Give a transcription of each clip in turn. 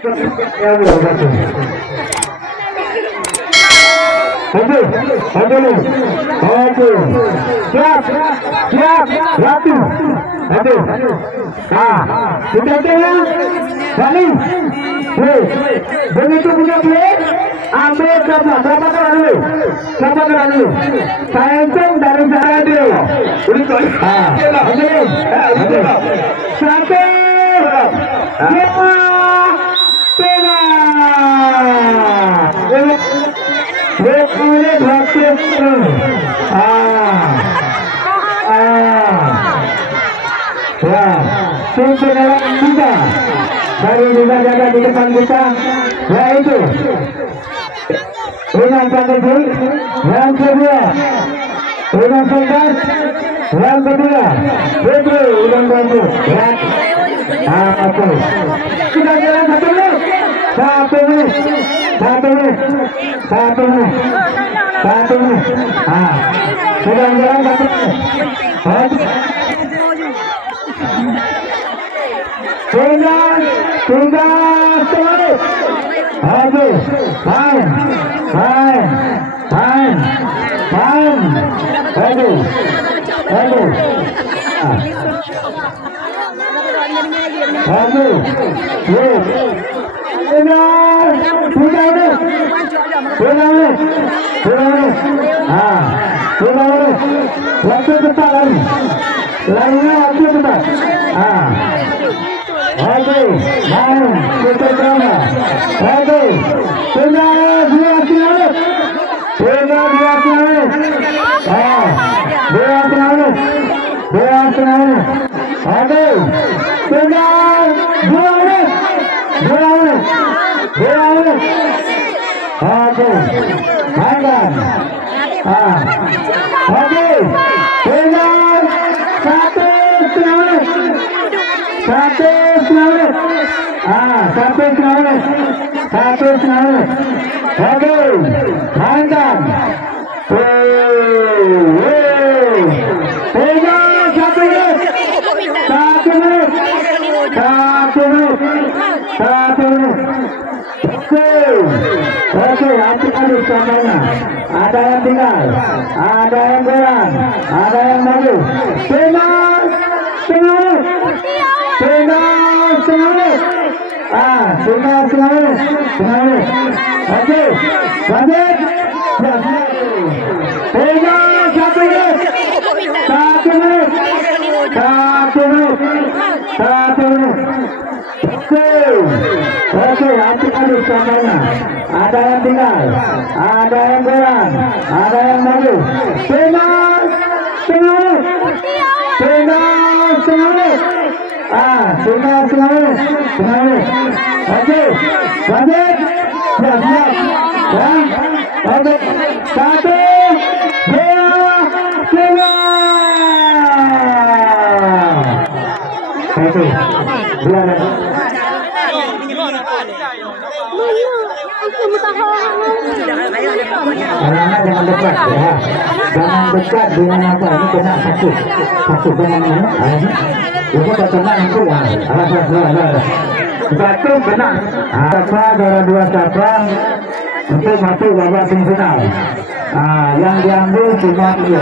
Ya Allah, betul. Aduh, siap, ratu, aduh, kita tengok, saling, begitu punya play, ambil berapa dulu, saya hitung dari saya dulu, satu, kita baru juga jaga di depan kita, yaitu dengan strategi yang kedua, dengan singkat yang kedua, betul ulang bantu, ya, kita jalan 1 menit, 1 menit, sudah jalan 1 menit. Tinggal setengah. Aduh, main. Aduh. Waktu cepat larinya waktu cepat. Oke, main kita drama. Oke, tinggal 2 menit. Oke, tinggal 2 menit. Oke, mainkan. Oke, tinggal 1,5 menit. 1,5 menit. 1,5 menit. Oke, mainkan. Tinggal 1 menit. 1 menit. Oke, aduk samanya. Ada yang tinggal, ada yang goyang, ada yang maju. Tinggal setengah menit. Oke, lanjut. Tinggal 1 menit. 1 menit. Oke, aduk samanya. Ada yang tinggal, ada yang goyang, ada yang maju. Tinggal setengah menit. Oke, lanjut. Siap. Oke, 1, 2, 3. Oke, anak-anak jangan dekat ya, jangan dekat dengan apa ini kena sakit dengan ini. Itu kena nanti ya. Satu kena. Apa dari 2 cabang untuk masuk babak semifinal. Yang diambil cuma 2.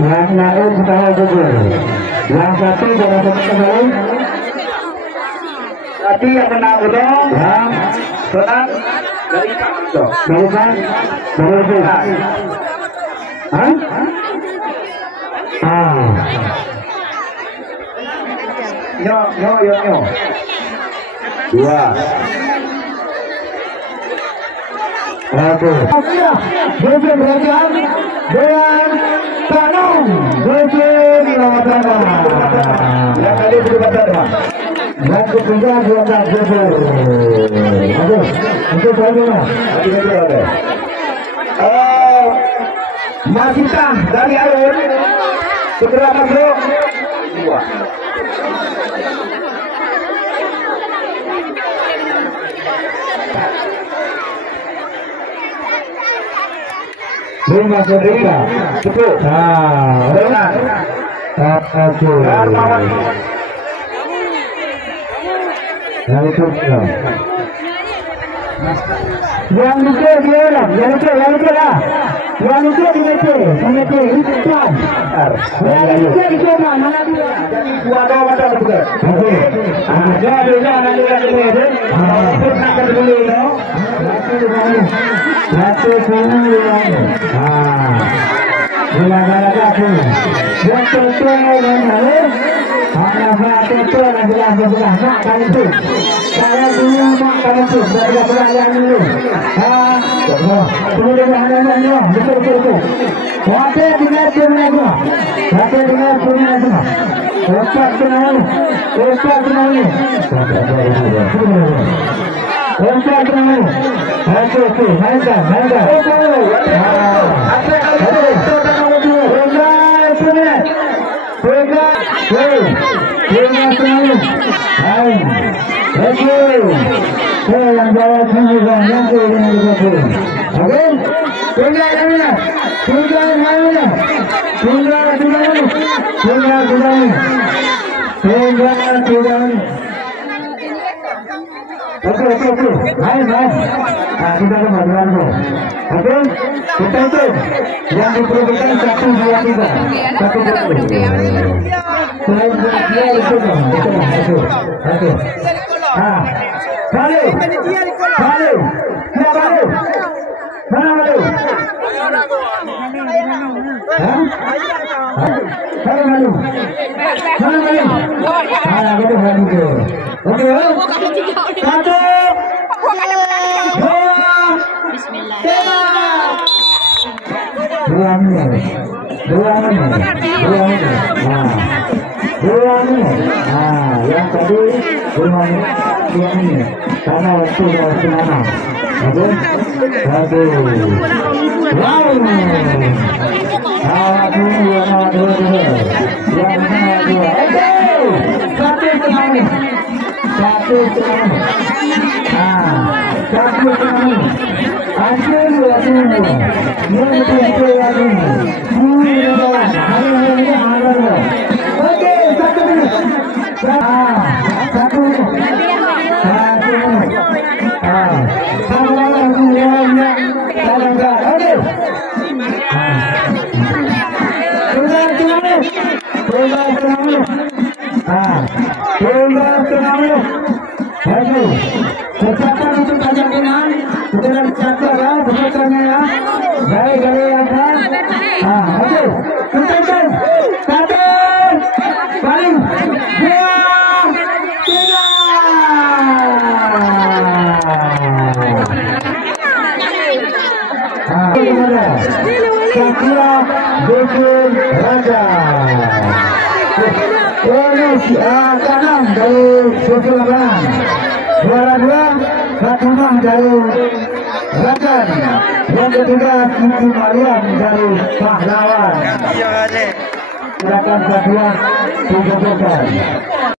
Yang lain ketawa gugur. Yang satu dari teman-teman. Tadi yang menang udah, yang menang dari Pak. Nyo. 2. Oke. Betul beragam dengan Tanung. Betul Lamatana. Yang kali berbatana. Yang ketiga 12 betul. Aduh, itu bagaimana? Masita dari Arun segera masuk 2. Lima Sedrika, betul. Benar. Darmawan Lalu terus. Yang lupa dia lah, yang lupa lah. Yang lupa di meja Ikhwan. Yang lupa di mana dia? Jadi dua mata juga. Jadi nak di meja. Nak dulu no. Satu dulu. Bila aku. Betul mana? Hanya betul adalah belah nak kan itu. Saya dulu nak kan itu belah yang dulu. Kemudian hanya betul. Wae dengar semua. Wae dengar semua. Lepas kenal. Oke, mantap. Oke. Baik. Kita kembali. Oke, kita itu yang diperlukan 1, 2, 3. Satu. Selain dia itu. Oke. Balik. Mana balik? Oke. Satu. Dua menit. Yang tadi 2 menit. Karena waktu lama. Oke. Ucapan untuk pajak pinang, sudah dicatat ya, besokannya ya. Baik, apa? Oke, kita satu, paling 2, 3. Satria Dukun Raja. Kanan dari Sulawesi. Juara 2 Fatimah dari Rakan. Yang ketiga Siti Mariam dari Pahlawan. Silakan Satria 3.